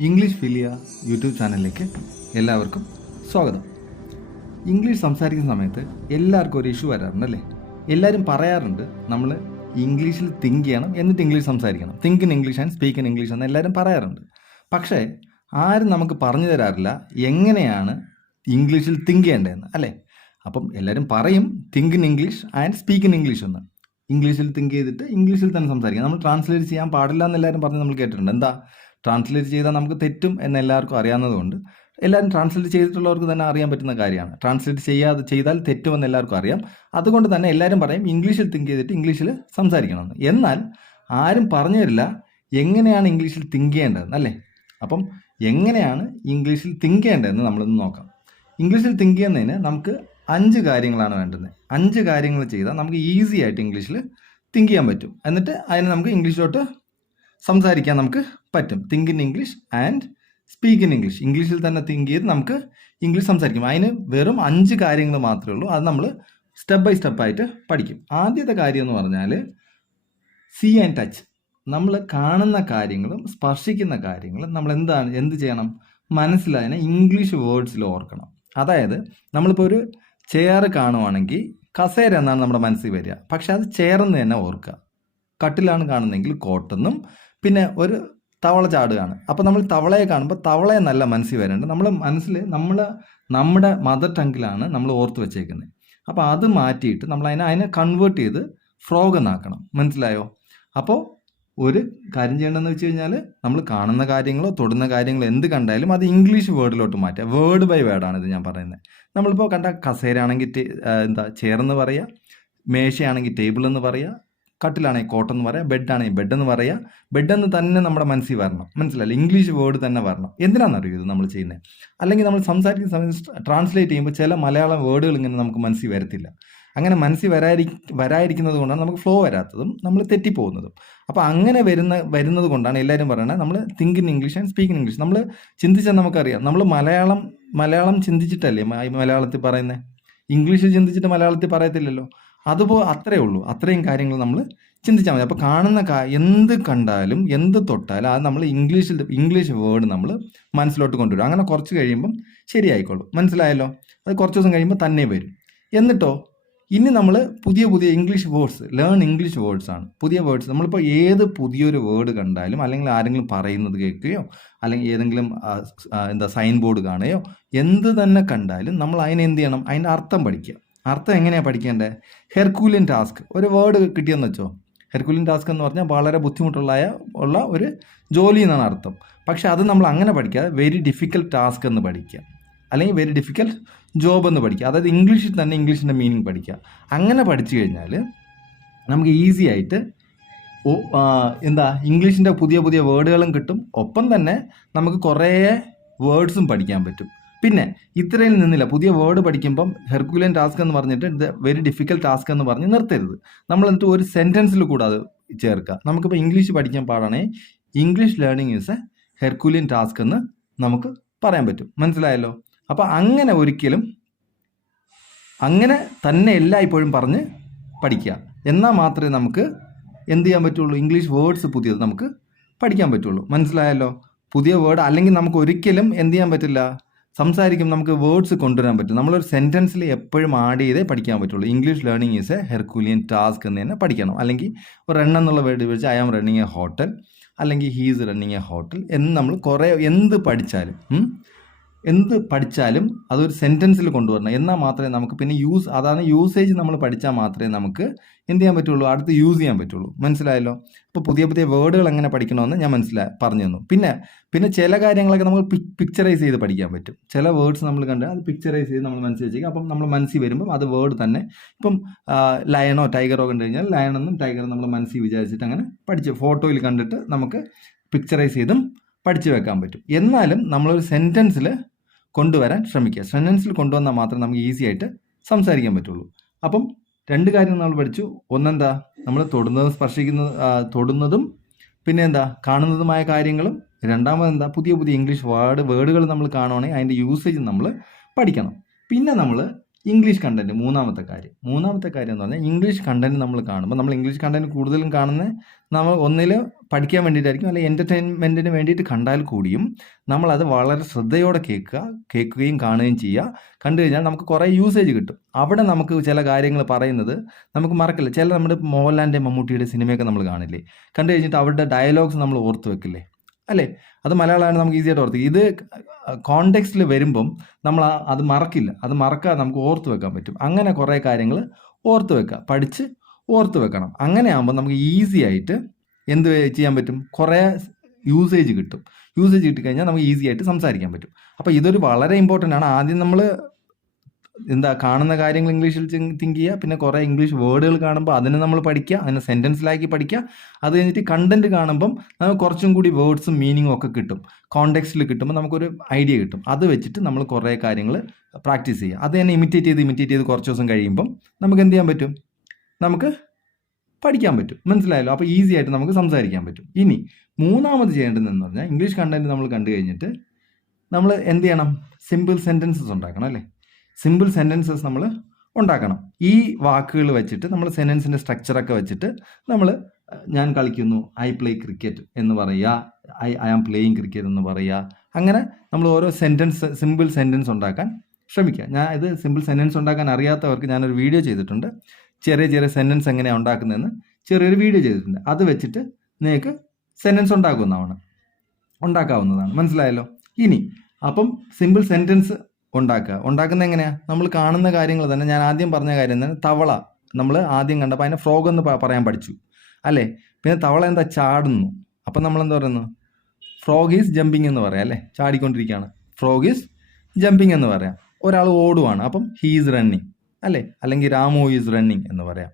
English philia YouTube ചാനലിലേക്ക് എല്ലാവർക്കും സ്വാഗതം. ഇംഗ്ലീഷ് സംസാരിക്കുന്ന സമയത്ത് എല്ലാവർക്കും ഒരു ഇഷ്യൂ വരാറുണ്ടല്ലേ? എല്ലാവരും പറയാറുണ്ട് നമ്മൾ ഇംഗ്ലീഷിൽ തിങ്ക് ചെയ്യണം, എന്നിട്ട് ഇംഗ്ലീഷ് സംസാരിക്കണം. Think in English and speak in English എന്ന് എല്ലാവരും പറയാറുണ്ട്. പക്ഷേ ആരും നമുക്ക് പറഞ്ഞു തരാറില്ല എങ്ങനെയാണ് ഇംഗ്ലീഷിൽ തിങ്ക് ചെയ്യേണ്ടതെന്ന്, അല്ലേ? അപ്പം എല്ലാവരും പറയും think in English and speak in English എന്ന്. ഇംഗ്ലീഷിൽ തിങ്ക് ചെയ്തിട്ട് ഇംഗ്ലീഷിൽ തന്നെ സംസാരിക്കാം. നമ്മൾ ട്രാൻസ്ലേറ്റ് ചെയ്യാൻ പാടില്ല എന്ന് എല്ലാവരും പറഞ്ഞ് നമ്മൾ കേട്ടിട്ടുണ്ട്. എന്താ, ട്രാൻസ്ലേറ്റ് ചെയ്താൽ നമുക്ക് തെറ്റും എന്ന് എല്ലാവർക്കും അറിയാവുന്നതുകൊണ്ട് എല്ലാവരും ട്രാൻസ്ലേറ്റ് ചെയ്തിട്ടുള്ളവർക്ക് തന്നെ അറിയാൻ പറ്റുന്ന കാര്യമാണ്. ട്രാൻസ്ലേറ്റ് ചെയ്താൽ തെറ്റുമെന്ന് എല്ലാവർക്കും അറിയാം. അതുകൊണ്ട് തന്നെ എല്ലാവരും പറയും ഇംഗ്ലീഷിൽ തിങ്ക് ചെയ്തിട്ട് ഇംഗ്ലീഷിൽ സംസാരിക്കണമെന്ന്. എന്നാൽ ആരും പറഞ്ഞു തരില്ല എങ്ങനെയാണ് ഇംഗ്ലീഷിൽ തിങ്ക് ചെയ്യേണ്ടതെന്ന്, അല്ലേ? അപ്പം എങ്ങനെയാണ് ഇംഗ്ലീഷിൽ തിങ്ക് ചെയ്യേണ്ടതെന്ന് നമ്മളിന്ന് നോക്കാം. ഇംഗ്ലീഷിൽ തിങ്ക് ചെയ്യുന്നതിന് നമുക്ക് 5 കാര്യങ്ങളാണ് വേണ്ടത്. 5 കാര്യങ്ങൾ ചെയ്താൽ നമുക്ക് ഈസി ആയിട്ട് ഇംഗ്ലീഷിൽ തിങ്ക് ചെയ്യാൻ പറ്റും. എന്നിട്ട് അതിന് നമുക്ക് ഇംഗ്ലീഷിലോട്ട് സംസാരിക്കാൻ നമുക്ക് പറ്റും. Think in English and speak in English. ഇംഗ്ലീഷിൽ തന്നെ തിങ്ക് ചെയ്ത് നമുക്ക് ഇംഗ്ലീഷ് സംസാരിക്കും. അതിന് വെറും 5 കാര്യങ്ങൾ മാത്രമേ ഉള്ളൂ. അത് നമ്മൾ സ്റ്റെപ്പ് ബൈ സ്റ്റെപ്പായിട്ട് പഠിക്കും. ആദ്യത്തെ കാര്യം എന്ന് പറഞ്ഞാൽ സീ ആൻഡ് ടച്ച്. നമ്മൾ കാണുന്ന കാര്യങ്ങളും സ്പർശിക്കുന്ന കാര്യങ്ങളും നമ്മൾ എന്ത് ചെയ്യണം, മനസ്സിലായതിനെ ഇംഗ്ലീഷ് വേർഡ്സിൽ ഓർക്കണം. അതായത് നമ്മളിപ്പോൾ ഒരു ചെയർ കാണുവാണെങ്കിൽ കസേര എന്നാണ് നമ്മുടെ മനസ്സിൽ വരിക. പക്ഷെ അത് ചെയറെന്ന് തന്നെ ഓർക്കുക. കട്ടിലാണ് കാണുന്നതെങ്കിൽ കോട്ടെന്നും, പിന്നെ ഒരു തവള ചാടുകയാണ്, അപ്പോൾ നമ്മൾ തവളയെ കാണുമ്പോൾ തവളയെ നല്ല മനസ്സിൽ വരേണ്ടത് നമ്മുടെ മനസ്സിൽ നമ്മുടെ മദർ ടങ്ങിലാണ് നമ്മൾ ഓർത്ത് വെച്ചേക്കുന്നത്. അപ്പോൾ അത് മാറ്റിയിട്ട് നമ്മൾ അതിനെ കൺവേർട്ട് ചെയ്ത് ഫ്രോഗ് എന്നാക്കണം. മനസ്സിലായോ? അപ്പോൾ ഒരു കാര്യം ചെയ്യേണ്ടതെന്ന് വെച്ച് കഴിഞ്ഞാൽ നമ്മൾ കാണുന്ന കാര്യങ്ങളോ തൊടുന്ന കാര്യങ്ങളോ എന്ത് കണ്ടാലും അത് ഇംഗ്ലീഷ് വേർഡിലോട്ട് മാറ്റുക. വേർഡ് ബൈ വേർഡാണ് ഇത് ഞാൻ പറയുന്നത്. നമ്മളിപ്പോൾ കണ്ട കസേരയാണെങ്കിൽ ചെയർ എന്ന് പറയുക, മേശയാണെങ്കിൽ ടേബിൾ എന്ന് പറയുക, കട്ടിലാണെങ്കിൽ കോട്ടെന്ന് പറയാം, ബെഡാണെങ്കിൽ ബെഡ് എന്ന് പറയുക. ബെഡെന്ന് തന്നെ നമ്മുടെ മനസ്സിൽ വരണം. മനസ്സിലായില്ല? ഇംഗ്ലീഷ് വേർഡ് തന്നെ വരണം. എന്തിനാണെന്നറിയോ ഇത് നമ്മൾ ചെയ്യുന്നത്? അല്ലെങ്കിൽ നമ്മൾ സംസാരിക്കുന്ന സമയത്ത് ട്രാൻസ്ലേറ്റ് ചെയ്യുമ്പോൾ ചില മലയാളം വേർഡുകൾ ഇങ്ങനെ നമുക്ക് മനസ്സിൽ വരത്തില്ല. അങ്ങനെ മനസ്സിൽ വരാതിരിക്കുന്നത് കൊണ്ടാണ് നമുക്ക് ഫ്ലോ വരാത്തതും നമ്മൾ തെറ്റിപ്പോകുന്നതും. അപ്പോൾ അങ്ങനെ വരുന്നത് കൊണ്ടാണ് എല്ലാവരും പറയുന്നത് നമ്മൾ think in English and speak in English. നമ്മൾ ചിന്തിച്ചാൽ നമുക്കറിയാം, നമ്മൾ മലയാളം ചിന്തിച്ചിട്ടല്ലേ മലയാളത്തിൽ പറയുന്നത്. ഇംഗ്ലീഷിൽ ചിന്തിച്ചിട്ട് മലയാളത്തിൽ പറയത്തില്ലല്ലോ. അത്രേ ഉള്ളൂ. അത്രയും കാര്യങ്ങൾ നമ്മൾ ചിന്തിച്ചാൽ മതി. അപ്പോൾ കാണുന്ന എന്ത് കണ്ടാലും എന്ത് തൊട്ടാലും അത് നമ്മൾ ഇംഗ്ലീഷ് വേർഡ് നമ്മൾ മനസ്സിലോട്ട് കൊണ്ടുവരും. അങ്ങനെ കുറച്ച് കഴിയുമ്പം ശരിയായിക്കോളും. മനസ്സിലായല്ലോ? അത് കുറച്ച് ദിവസം കഴിയുമ്പോൾ തന്നെ വരും. എന്നിട്ടോ ഇനി നമ്മൾ പുതിയ ഇംഗ്ലീഷ് വേർഡ്സ് ഇംഗ്ലീഷ് വേർഡ്സ് ആണ്. പുതിയ വേർഡ്സ് നമ്മളിപ്പോൾ ഏത് പുതിയൊരു വേർഡ് കണ്ടാലും, അല്ലെങ്കിൽ ആരെങ്കിലും പറയുന്നത് കേൾക്കുകയോ, അല്ലെങ്കിൽ ഏതെങ്കിലും സൈൻ ബോർഡ് കാണുകയോ, എന്ത് തന്നെ കണ്ടാലും നമ്മൾ അതിനെ എന്ത് ചെയ്യണം, അതിൻ്റെ അർത്ഥം പഠിക്കുക. അർത്ഥം എങ്ങനെയാണ് പഠിക്കേണ്ടത്? Herculean task. ഒരു വേർഡ് കിട്ടിയെന്ന് വെച്ചോ. ഹെർക്കൂലിയൻ ടാസ്ക് എന്ന് പറഞ്ഞാൽ വളരെ ബുദ്ധിമുട്ടുള്ള ഒരു ജോലി എന്നാണ് അർത്ഥം. പക്ഷെ അത് നമ്മൾ അങ്ങനെ പഠിക്കാതെ വെരി ഡിഫിക്കൽട്ട് ടാസ്ക് എന്ന് പഠിക്കുക, അല്ലെങ്കിൽ വെരി ഡിഫിക്കൽട്ട് ജോബ് എന്ന് പഠിക്കുക. അതായത് ഇംഗ്ലീഷിൽ തന്നെ ഇംഗ്ലീഷിൻ്റെ മീനിങ് പഠിക്കുക. അങ്ങനെ പഠിച്ചു കഴിഞ്ഞാൽ നമുക്ക് ഈസി ആയിട്ട് ഇംഗ്ലീഷിൻ്റെ പുതിയ വേർഡുകളും കിട്ടും. ഒപ്പം തന്നെ നമുക്ക് കുറേ വേർഡ്സും പഠിക്കാൻ പറ്റും. പിന്നെ ഇത്രയിൽ നിന്നില്ല. പുതിയ വേർഡ് പഠിക്കുമ്പം ഹെർക്കൂലിയൻ ടാസ്ക് എന്ന് പറഞ്ഞിട്ട് വെരി ഡിഫിക്കൽട്ട് ടാസ്ക് എന്ന് പറഞ്ഞ് നിർത്തരുത്. നമ്മൾ എന്നിട്ട് ഒരു സെൻറ്റൻസിൽ കൂടെ അത് ചേർക്കുക. നമുക്കിപ്പോൾ ഇംഗ്ലീഷ് പഠിക്കാൻ പാടാണെങ്കിൽ English learning is a herculean task എന്ന് നമുക്ക് പറയാൻ പറ്റും. മനസ്സിലായല്ലോ? അപ്പോൾ അങ്ങനെ തന്നെ എല്ലായ്പ്പോഴും പറഞ്ഞ് പഠിക്കുക. എന്നാൽ മാത്രമേ നമുക്ക് എന്ത് ചെയ്യാൻ പറ്റുള്ളൂ, ഇംഗ്ലീഷ് വേർഡ്സ് പുതിയത് നമുക്ക് പഠിക്കാൻ പറ്റുള്ളൂ. മനസ്സിലായല്ലോ? പുതിയ വേർഡ് അല്ലെങ്കിൽ നമുക്ക് ഒരിക്കലും എന്ത് ചെയ്യാൻ പറ്റില്ല, സംസാരിക്കും നമുക്ക് വേർഡ്സ് കൊണ്ടുവരാൻ പറ്റും. നമ്മളൊരു സെൻറ്റൻസിൽ എപ്പോഴും ആഡ് ചെയ്തേ പഠിക്കാൻ പറ്റുള്ളൂ. English learning is a herculean task എന്ന് തന്നെ പഠിക്കണം. അല്ലെങ്കിൽ ഒരു റൺ എന്നുള്ള വേർഡ് വെച്ച് I am running a hotel, അല്ലെങ്കിൽ he is running a hotel എന്ന് നമ്മൾ കുറേ എന്ത് പഠിച്ചാലും അതൊരു സെൻറ്റൻസിൽ കൊണ്ടുവരണം. എന്നാൽ മാത്രമേ നമുക്ക് പിന്നെ യൂസേജ് നമ്മൾ പഠിച്ചാൽ മാത്രമേ നമുക്ക് എന്ത് ചെയ്യാൻ പറ്റുള്ളൂ, അടുത്ത് യൂസ് ചെയ്യാൻ പറ്റുള്ളൂ. മനസ്സിലായല്ലോ? അപ്പോൾ പുതിയ വേർഡുകൾ എങ്ങനെ പഠിക്കണമെന്ന് ഞാൻ പറഞ്ഞു തന്നു. പിന്നെ ചില കാര്യങ്ങളൊക്കെ നമ്മൾ പിക്ചറൈസ് ചെയ്ത് പഠിക്കാൻ പറ്റും. ചില വേർഡ്സ് നമ്മൾ കണ്ട് അത് പിക്ചറൈസ് ചെയ്ത് നമ്മൾ മനസ്സിൽ വെച്ചേക്കും. അപ്പം നമ്മൾ മനസ്സിൽ വരുമ്പം അത് വേർഡ് തന്നെ. ഇപ്പം ലയണോ ടൈഗറോ കണ്ടു കഴിഞ്ഞാൽ ലയണെന്നും ടൈഗറും നമ്മൾ മനസ്സിൽ വിചാരിച്ചിട്ട് അങ്ങനെ ഫോട്ടോയിൽ കണ്ടിട്ട് നമുക്ക് പിക്ചറൈസ് ചെയ്തും പഠിച്ചു വെക്കാൻ പറ്റും. എന്നാലും നമ്മളൊരു സെൻറ്റൻസിൽ കൊണ്ടുവരാൻ ശ്രമിക്കുക. സെൻറ്റൻസിൽ കൊണ്ടുവന്നാൽ മാത്രമേ നമുക്ക് ഈസി ആയിട്ട് സംസാരിക്കാൻ പറ്റുള്ളൂ. അപ്പം 2 കാര്യങ്ങൾ നമ്മൾ പഠിച്ചു. ഒന്നെന്താ, നമ്മൾ തൊടുന്നതും പിന്നെ കാണുന്നതുമായ കാര്യങ്ങളും. രണ്ടാമതെന്താ, പുതിയ ഇംഗ്ലീഷ് വേർഡുകൾ നമ്മൾ കാണുവാണെങ്കിൽ അതിൻ്റെ യൂസേജ് നമ്മൾ പഠിക്കണം. പിന്നെ നമ്മൾ ഇംഗ്ലീഷ് കണ്ടന്റ് മൂന്നാമത്തെ കാര്യം എന്ന് പറഞ്ഞാൽ ഇംഗ്ലീഷ് കണ്ടന്റ് നമ്മൾ കാണുമ്പോൾ നമ്മൾ ഇംഗ്ലീഷ് കണ്ടന്റ് കൂടുതലും കാണുന്നത് നമ്മൾ ഒന്നിൽ പഠിക്കാൻ വേണ്ടിയിട്ടായിരിക്കും, അല്ലെങ്കിൽ എൻ്റർടൈൻമെൻറ്റിന് വേണ്ടിയിട്ട് കണ്ടാൽ കൂടിയും നമ്മളത് വളരെ ശ്രദ്ധയോടെ കേൾക്കുകയും കാണുകയും ചെയ്യുക. കണ്ടു കഴിഞ്ഞാൽ നമുക്ക് കുറേ യൂസേജ് കിട്ടും. അവിടെ നമുക്ക് ചില കാര്യങ്ങൾ പറയുന്നത് നമുക്ക് മറക്കില്ല. ചില നമ്മുടെ മോഹൻലാലിൻ്റെ മമ്മൂട്ടിയുടെ സിനിമയൊക്കെ നമ്മൾ കാണില്ലേ, കണ്ടു കഴിഞ്ഞിട്ട് അവരുടെ ഡയലോഗ്സ് നമ്മൾ ഓർത്ത് വെക്കില്ലേ, അല്ലേ? അത് മലയാളമാണ്, നമുക്ക് ഈസി ആയിട്ട് ഓർത്ത്. ഇത് കോണ്ടെക്സ്റ്റിൽ വരുമ്പം നമ്മൾ അത് മറക്കില്ല. അത് മറക്കാതെ നമുക്ക് ഓർത്ത് വെക്കാൻ പറ്റും. അങ്ങനെ കുറേ കാര്യങ്ങൾ ഓർത്ത് വെക്കുക, പഠിച്ച് ഓർത്ത് വെക്കണം. അങ്ങനെ ആകുമ്പോൾ നമുക്ക് ഈസി ആയിട്ട് എന്ത് ചെയ്യാൻ പറ്റും, കുറേ യൂസേജ് കിട്ടും. യൂസേജ് കിട്ടിക്കഴിഞ്ഞാൽ നമുക്ക് ഈസി ആയിട്ട് സംസാരിക്കാൻ പറ്റും. അപ്പോൾ ഇതൊരു വളരെ ഇമ്പോർട്ടൻ്റ് ആണ്. ആദ്യം നമ്മൾ കാണുന്ന കാര്യങ്ങൾ ഇംഗ്ലീഷിൽ തിങ്ക് ചെയ്യുക, പിന്നെ കുറേ ഇംഗ്ലീഷ് വേർഡുകൾ കാണുമ്പോൾ അതിനെ നമ്മൾ പഠിക്കുക, അതിനെ സെൻറ്റൻസിലാക്കി പഠിക്കുക. അത് കഴിഞ്ഞിട്ട് കണ്ടന്റ് കാണുമ്പം നമുക്ക് കുറച്ചും കൂടി വേർഡ്സും മീനിങ്ങും ഒക്കെ കിട്ടും. കോണ്ടെക്സ്റ്റിൽ കിട്ടുമ്പോൾ നമുക്കൊരു ഐഡിയ കിട്ടും. അത് വെച്ചിട്ട് നമ്മൾ കുറേ കാര്യങ്ങൾ പ്രാക്ടീസ് ചെയ്യുക. അത് തന്നെ ഇമിറ്റേറ്റ് ചെയ്ത് കുറച്ച് ദിവസം കഴിയുമ്പം നമുക്ക് എന്ത് ചെയ്യാൻ പറ്റും, നമുക്ക് പഠിക്കാൻ പറ്റും. മനസ്സിലായല്ലോ? അപ്പോൾ ഈസി ആയിട്ട് നമുക്ക് സംസാരിക്കാൻ പറ്റും. ഇനി മൂന്നാമത് ചെയ്യേണ്ടതെന്ന് പറഞ്ഞാൽ ഇംഗ്ലീഷ് കണ്ടന്റ് നമ്മൾ കണ്ടു കഴിഞ്ഞിട്ട് നമ്മൾ എന്ത് ചെയ്യണം, സിമ്പിൾ സെൻറ്റൻസസ് ഉണ്ടാക്കണം, അല്ലേ? സിമ്പിൾ സെൻറ്റൻസസ് നമ്മൾ ഉണ്ടാക്കണം. ഈ വാക്കുകൾ വെച്ചിട്ട് നമ്മൾ സെൻറ്റൻസിൻ്റെ സ്ട്രക്ചറൊക്കെ വെച്ചിട്ട് നമ്മൾ ഞാൻ കളിക്കുന്നു, ഐ പ്ലേ ക്രിക്കറ്റ് എന്ന് പറയുക, ഐ ആം പ്ലേയിങ് ക്രിക്കറ്റ് എന്ന് പറയുക. അങ്ങനെ നമ്മൾ ഓരോ സിമ്പിൾ സെൻറ്റൻസ് ഉണ്ടാക്കാൻ ശ്രമിക്കുക. ഞാൻ ഇത് സിമ്പിൾ സെൻറ്റൻസ് ഉണ്ടാക്കാൻ അറിയാത്തവർക്ക് ഞാനൊരു വീഡിയോ ചെയ്തിട്ടുണ്ട്. ചെറിയ സെൻറ്റൻസ് എങ്ങനെയാണ് ഉണ്ടാക്കുന്നതെന്ന് ചെറിയൊരു വീഡിയോ ചെയ്തിട്ടുണ്ട്. അത് വെച്ചിട്ട് നിങ്ങൾക്ക് സെൻറ്റൻസ് ഉണ്ടാക്കാവുന്നതാണ്. മനസ്സിലായല്ലോ? ഇനി അപ്പം സിമ്പിൾ സെൻറ്റൻസ് ഉണ്ടാക്കുന്നത് എങ്ങനെയാണ്? നമ്മൾ കാണുന്ന കാര്യങ്ങൾ തന്നെ. ഞാൻ ആദ്യം പറഞ്ഞ കാര്യം തന്നെ, തവള നമ്മൾ ആദ്യം കണ്ടപ്പോൾ അതിനെ ഫ്രോഗ് എന്ന് പറയാൻ പഠിച്ചു, അല്ലേ? പിന്നെ തവള എന്താ, ചാടുന്നു. അപ്പം നമ്മൾ എന്താ പറയുന്നു, ഫ്രോഗ് ഈസ് ജമ്പിങ് എന്ന് പറയാം, അല്ലേ? ചാടിക്കൊണ്ടിരിക്കുകയാണ്, ഫ്രോഗ് ഈസ് ജമ്പിങ് എന്ന് പറയാം. ഒരാൾ ഓടുവാണ്, അപ്പം ഹീ ഈസ് റണ്ണിങ്, അല്ലേ? അല്ലെങ്കിൽ രാമു ഈസ് റണ്ണിങ് എന്ന് പറയാം.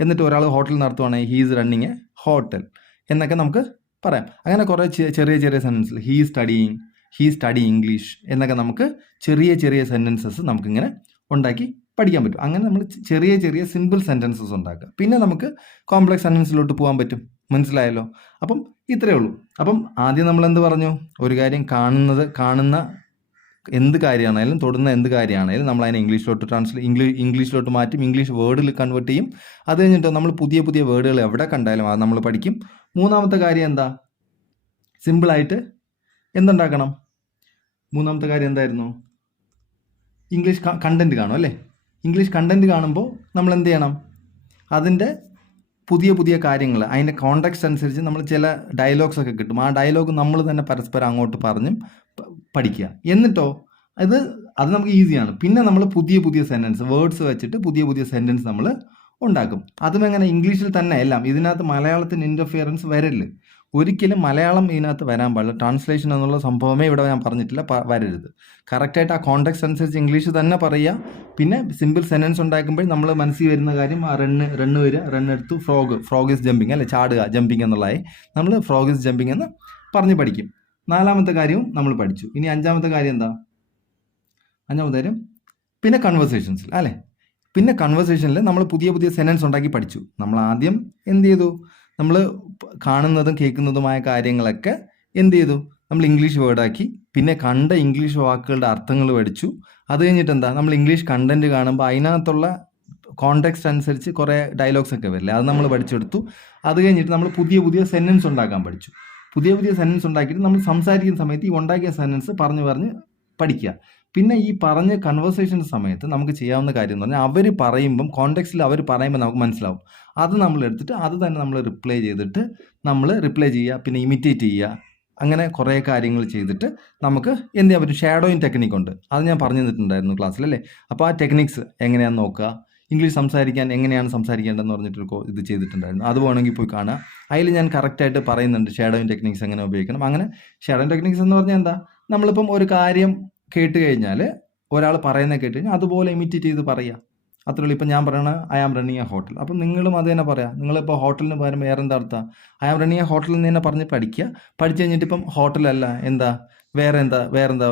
എന്നിട്ട് ഒരാൾ ഹോട്ടൽ നടത്തുവാണെങ്കിൽ he is running a hotel എന്നൊക്കെ നമുക്ക് പറയാം. അങ്ങനെ കുറേ ചെറിയ സെൻറ്റൻസിൽ ഹീ സ്റ്റഡി ഇംഗ്ലീഷ് എന്നൊക്കെ നമുക്ക് ചെറിയ സെൻറ്റൻസസ് നമുക്കിങ്ങനെ ഉണ്ടാക്കി പഠിക്കാൻ പറ്റും. അങ്ങനെ നമ്മൾ ചെറിയ സിമ്പിൾ സെൻറ്റൻസസ് ഉണ്ടാക്കുക. പിന്നെ നമുക്ക് കോംപ്ലക്സ് സെൻറ്റൻസിലോട്ട് പോകാൻ പറ്റും. മനസ്സിലായല്ലോ? അപ്പം ഇത്രയേ ഉള്ളൂ. അപ്പം ആദ്യം നമ്മൾ എന്ത് പറഞ്ഞു, ഒരു കാര്യം കാണുന്ന എന്ത് കാര്യമാണെങ്കിലും തൊടുന്ന എന്ത് കാര്യമാണെങ്കിലും നമ്മൾ അതിനെ ഇംഗ്ലീഷിലോട്ട് മാറ്റും, ഇംഗ്ലീഷ് വേർഡിൽ കൺവേർട്ട് ചെയ്യും. അത് കഴിഞ്ഞിട്ട് നമ്മൾ പുതിയ വേർഡുകൾ എവിടെ കണ്ടാലും അത് നമ്മൾ പഠിക്കും. മൂന്നാമത്തെ കാര്യം എന്താ, സിമ്പിളായിട്ട് എന്തുണ്ടാക്കണം? മൂന്നാമത്തെ കാര്യം എന്തായിരുന്നു? ഇംഗ്ലീഷ് കണ്ടന്റ് കാണും, അല്ലേ? ഇംഗ്ലീഷ് കണ്ടന്റ് കാണുമ്പോൾ നമ്മൾ എന്ത് ചെയ്യണം, അതിൻ്റെ പുതിയ കാര്യങ്ങൾ, അതിൻ്റെ കോണ്ടെക്സ്റ്റ് അനുസരിച്ച് നമ്മൾ ചില ഡയലോഗ്സ് ഒക്കെ കിട്ടും. ആ ഡയലോഗ് നമ്മൾ തന്നെ പരസ്പരം അങ്ങോട്ട് പറഞ്ഞും പഠിക്കുക. എന്നിട്ടോ അത് നമുക്ക് ഈസിയാണ്. പിന്നെ നമ്മൾ പുതിയ സെൻറ്റൻസ് വേർഡ്സ് വെച്ചിട്ട് പുതിയ സെൻറ്റൻസ് നമ്മൾ ഉണ്ടാക്കും. അതും എങ്ങനെ, ഇംഗ്ലീഷിൽ തന്നെ എല്ലാം. ഇതിനകത്ത് മലയാളത്തിന് ഇൻ്റർഫിയറൻസ് വരില്ല. ഒരിക്കലും മലയാളം ഇതിനകത്ത് വരാൻ പാടില്ല. ട്രാൻസ്ലേഷൻ എന്നുള്ള സംഭവമേ ഇവിടെ ഞാൻ പറഞ്ഞിട്ടില്ല, വരരുത്. കറക്റ്റായിട്ട് ആ കോണ്ടെക്സ്റ്റ് അനുസരിച്ച് ഇംഗ്ലീഷ് തന്നെ പറയുക. പിന്നെ സിമ്പിൾ സെൻറ്റൻസ് ഉണ്ടാക്കുമ്പോൾ നമ്മൾ മനസ്സിൽ വരുന്ന കാര്യം, ആ റണ്ണ് വരിക, റണ്ണെടുത്തു, ഫ്രോഗ് ഈസ് ജമ്പിങ്, അല്ലേ? ചാടുക, ജമ്പിങ് എന്നുള്ളതായി നമ്മൾ ഫ്രോഗ് ഈസ് ജമ്പിങ് എന്ന് പറഞ്ഞ് പഠിക്കും. നാലാമത്തെ കാര്യവും നമ്മൾ പഠിച്ചു. ഇനി അഞ്ചാമത്തെ കാര്യം എന്താ? അഞ്ചാമത്തെ കാര്യം പിന്നെ കൺവേഴ്സേഷൻസിൽ, അല്ലേ? പിന്നെ കൺവേഴ്സേഷനിൽ നമ്മൾ പുതിയ സെൻറ്റൻസ് ഉണ്ടാക്കി പഠിച്ചു. നമ്മൾ ആദ്യം എന്ത് ചെയ്തു, നമ്മൾ കാണുന്നതും കേൾക്കുന്നതുമായ കാര്യങ്ങളൊക്കെ എന്ത് ചെയ്തു, നമ്മൾ ഇംഗ്ലീഷ് വേർഡാക്കി. പിന്നെ കണ്ട ഇംഗ്ലീഷ് വാക്കുകളുടെ അർത്ഥങ്ങൾ പഠിച്ചു. അത് കഴിഞ്ഞിട്ട് എന്താ, നമ്മൾ ഇംഗ്ലീഷ് കണ്ടന്റ് കാണുമ്പോൾ അതിനകത്തുള്ള കോണ്ടെക്സ്റ്റ് അനുസരിച്ച് കുറേ ഡയലോഗ്സ് ഒക്കെ വരില്ലേ, അത് നമ്മൾ പഠിച്ചെടുത്തു. അത് കഴിഞ്ഞിട്ട് നമ്മൾ പുതിയ സെൻറ്റൻസ് ഉണ്ടാക്കാൻ പഠിച്ചു. പുതിയ സെൻറ്റൻസ് ഉണ്ടാക്കിയിട്ട് നമ്മൾ സംസാരിക്കുന്ന സമയത്ത് ഈ ഉണ്ടാക്കിയ സെൻറ്റൻസ് പറഞ്ഞ് പഠിക്കുക. പിന്നെ ഈ പറഞ്ഞ കൺവേഴ്സേഷൻ സമയത്ത് നമുക്ക് ചെയ്യാവുന്ന കാര്യം എന്ന് പറഞ്ഞാൽ, അവർ പറയുമ്പം കോണ്ടെക്സ്റ്റിൽ അവർ പറയുമ്പോൾ നമുക്ക് മനസ്സിലാവും. അത് നമ്മൾ എടുത്തിട്ട് അത് തന്നെ നമ്മൾ റിപ്ലൈ ചെയ്യുക, പിന്നെ ഇമിറ്റേറ്റ് ചെയ്യുക. അങ്ങനെ കുറേ കാര്യങ്ങൾ ചെയ്തിട്ട് നമുക്ക് എന്ത് ചെയ്യാൻ പറ്റും, ഷാഡോയിങ് ടെക്നിക്ക് ഉണ്ട്. അത് ഞാൻ പറഞ്ഞു തന്നിട്ടുണ്ടായിരുന്നു ക്ലാസ്സിലല്ലേ. അപ്പോൾ ആ ടെക്നിക്സ് എങ്ങനെയാണെന്ന് നോക്കുക. ഇംഗ്ലീഷ് സംസാരിക്കാൻ എങ്ങനെയാണ് സംസാരിക്കേണ്ടതെന്ന് പറഞ്ഞിട്ടൊരു ഇത് ചെയ്തിട്ടുണ്ടായിരുന്നു. അത് വേണമെങ്കിൽ പോയി കാണുക. അതിൽ ഞാൻ കറക്റ്റായിട്ട് പറയുന്നുണ്ട് ഷാഡോയിങ് ടെക്നിക്സ് എങ്ങനെ ഉപയോഗിക്കണം. അങ്ങനെ ഷാഡോയിങ് ടെക്നിക്സ് എന്ന് പറഞ്ഞാൽ എന്താ, നമ്മളിപ്പം ഒരു കാര്യം കേട്ട് കഴിഞ്ഞാൽ, ഒരാൾ പറയുന്നത് കേട്ട് കഴിഞ്ഞാൽ അതുപോലെ ഇമിറ്റേറ്റ് ചെയ്ത് പറയുക. അത്രയുള്ളൂ. ഇപ്പം ഞാൻ പറയണ I am running a hotel, അപ്പം നിങ്ങളും അത് തന്നെ പറയാം. നിങ്ങളിപ്പോൾ ഹോട്ടലിന് പകരം വേറെ എന്താ അർത്ഥം, ഐ ആം റണ്ണിങ് എ ഹോട്ടലിൽ നിന്ന് തന്നെ പറഞ്ഞ് പഠിക്കുക. പഠിച്ചു കഴിഞ്ഞിട്ട് ഇപ്പം ഹോട്ടലല്ല, എന്താ വേറെ എന്താ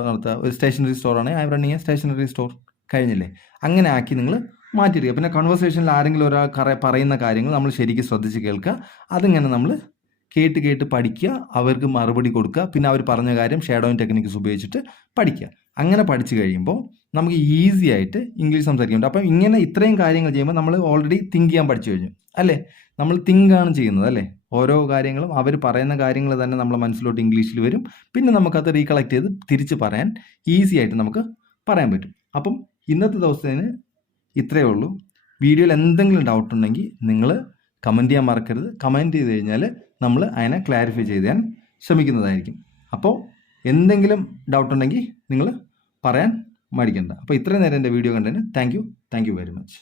നടത്തുക, ഒരു സ്റ്റേഷനറി സ്റ്റോറാണ്, I am running a stationery store, കഴിഞ്ഞില്ലേ? അങ്ങനെ ആക്കി നിങ്ങൾ മാറ്റിയിടുക. പിന്നെ കൺവേഴ്സേഷനിൽ ആരെങ്കിലും ഒരാൾ പറയുന്ന കാര്യങ്ങൾ നമ്മൾ ശരിക്കും ശ്രദ്ധിച്ച് കേൾക്കുക. അതിങ്ങനെ നമ്മൾ കേട്ട് പഠിക്കുക, അവർക്ക് മറുപടി കൊടുക്കുക. പിന്നെ അവർ പറഞ്ഞ കാര്യം ഷാഡോയിങ് ടെക്നിക്സ് ഉപയോഗിച്ചിട്ട് പഠിക്കുക. അങ്ങനെ പഠിച്ചു കഴിയുമ്പോൾ നമുക്ക് ഈസി ആയിട്ട് ഇംഗ്ലീഷ് സംസാരിക്കാൻ പറ്റും. അപ്പം ഇങ്ങനെ ഇത്രയും കാര്യങ്ങൾ ചെയ്യുമ്പോൾ നമ്മൾ ഓൾറെഡി തിങ്ക് ചെയ്യാൻ പഠിച്ചു കഴിഞ്ഞു അല്ലേ? നമ്മൾ തിങ്കാണ് ചെയ്യുന്നത് അല്ലേ? ഓരോ കാര്യങ്ങളും അവർ പറയുന്ന കാര്യങ്ങൾ തന്നെ നമ്മളെ മനസ്സിലോട്ട് ഇംഗ്ലീഷിൽ വരും. പിന്നെ നമുക്കത് റീകളക്ട് ചെയ്ത് തിരിച്ച് പറയാൻ ഈസി ആയിട്ട് നമുക്ക് പറയാൻ പറ്റും. അപ്പം ഇന്നത്തെ ദിവസത്തിന് ഇത്രയേ ഉള്ളൂ. വീഡിയോയിൽ എന്തെങ്കിലും ഡൗട്ട് ഉണ്ടെങ്കിൽ നിങ്ങൾ കമൻറ്റ് ചെയ്യാൻ മറക്കരുത്. കമൻറ്റ് ചെയ്ത് കഴിഞ്ഞാൽ നമ്മൾ അതിനെ ക്ലാരിഫൈ ചെയ്യാൻ ശ്രമിക്കുന്നതായിരിക്കും. അപ്പോൾ എന്തെങ്കിലും ഡൗട്ട് ഉണ്ടെങ്കിൽ നിങ്ങൾ പറയാൻ മടിക്കണ്ട. അപ്പോൾ ഇത്രയും നേരം എൻ്റെ വീഡിയോ കണ്ടതിന് താങ്ക് യു വെരി മച്ച്.